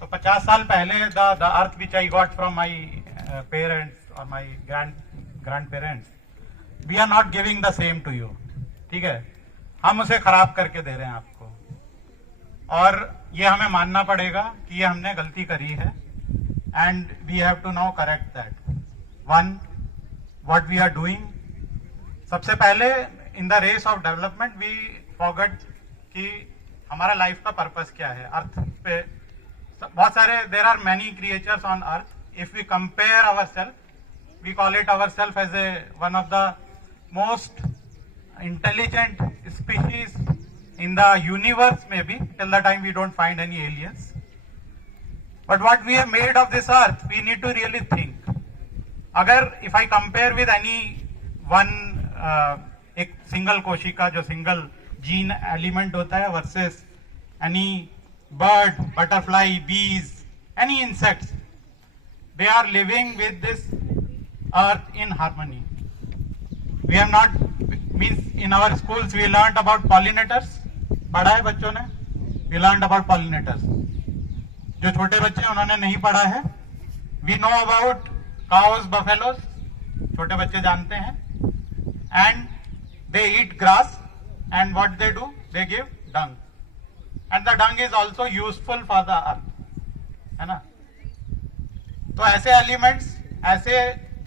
तो 50 साल पहले the earth which I got from my parents और my grandparents, we are not giving the same to you. ठीक है, हम उसे खराब करके दे रहे हैं आपको, और ये हमें मानना पड़ेगा कि ये हमने गलती करी है, and we have to now correct that. One, what we are doing, सबसे पहले in the race of development we forget कि हमारा लाइफ का पर्पस क्या है. अर्थ पे बहुत सारे, there are many creatures on earth. If we compare our self, we call it our self as a one of the most intelligent species in the universe, maybe till the time we don't find any aliens. But what we have made of this earth, we need to really think. अगर if I compare with any one एक सिंगल कोशिका जो single gene element होता है versus any bird, butterfly, bees, any insects, they are living with this earth in harmony. We have not, means in our schools we learned about pollinators. पढ़ा है बच्चों ने, we learn about pollinators. जो छोटे बच्चे हैं उन्होंने नहीं पढ़ा है. We know about cows, buffaloes, छोटे बच्चे जानते हैं. And they eat grass, and what they do, they give dung, and the dung is also useful for the earth, है ना. तो ऐसे एलिमेंट्स, ऐसे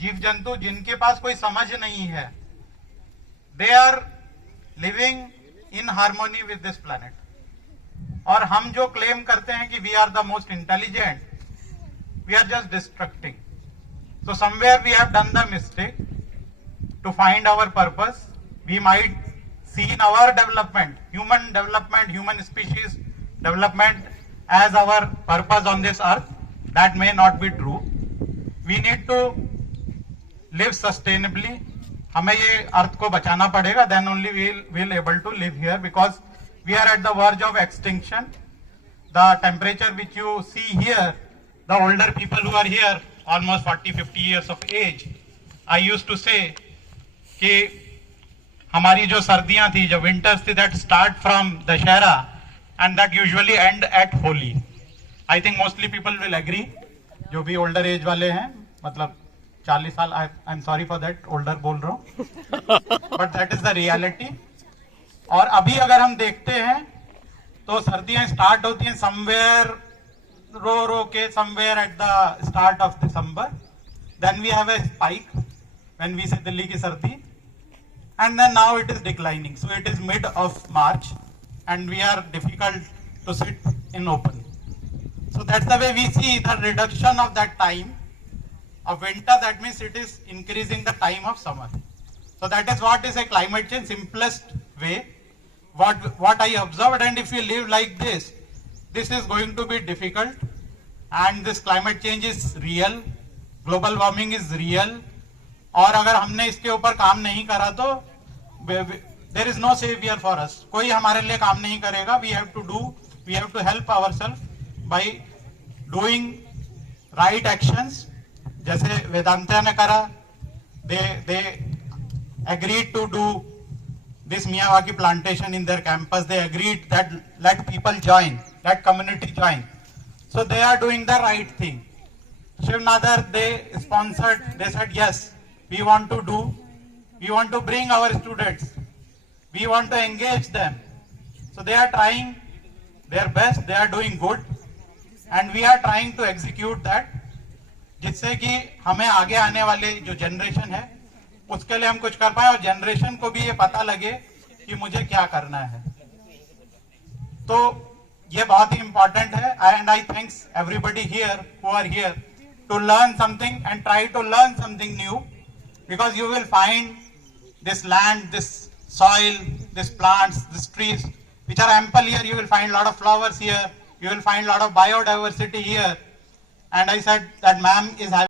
जीव जंतु जिनके पास कोई समझ नहीं है, they are living in harmony with this planet. और हम जो क्लेम करते हैं कि we are the most intelligent, we are just destructing. So somewhere we have done the mistake to find our purpose. We might see in our development, human species development as our purpose on this earth. That may not be true. We need to live sustainably. हमें ये earth को बचाना पड़ेगा, then only we'll able to live here, because we are at the verge of extinction. The temperature which you see here, the older people who are here, almost 40-50 years of age, I used to say कि हमारी जो सर्दियां थी, जो winters थी, that start from Dussehra and that usually end at Holi. I think mostly people will agree, जो भी older age वाले हैं, मतलब 40 साल, I am sorry for that, older बोल रहा हूं, but that is the reality. और अभी अगर हम देखते हैं तो सर्दियां स्टार्ट होती हैं समवेयर रो के, somewhere at the start of December. Then we have a spike when we say Delhi की सर्दी, and then now it is declining. So it is mid of March and we are difficult to sit in open. So that's the way we see the reduction of that time of winter. That means it is increasing the time of summer. So that is what is a climate change simplest way, what I observed. And if you live like this is going to be difficult, and this climate change is real, global warming is real. और अगर हमने इसके ऊपर काम नहीं करा तो there is no savior for us. कोई हमारे लिए काम नहीं करेगा. We have to help ourselves by doing right actions. जैसे वेदांता ने करा, they agreed to do this Miyawaki plantation in their campus. They agreed that let people join, let community join. So they are doing the right thing. Shiv Nadar, they sponsored, they said yes, we want to bring our students, we want to engage them. So they are trying their best, they are doing good, and we are trying to execute that, जिससे कि हमें आगे आने वाले जो जनरेशन है उसके लिए हम कुछ कर पाए, और जनरेशन को भी ये पता लगे कि मुझे क्या करना है. तो ये बहुत ही इंपॉर्टेंट है. And I thanks everybody here who are here to learn something and try to learn something new, because you will find this land, this soil, this plants, this trees which are ample here. You will find lot of flowers here, you will find lot of biodiversity here. And I said that ma'am is having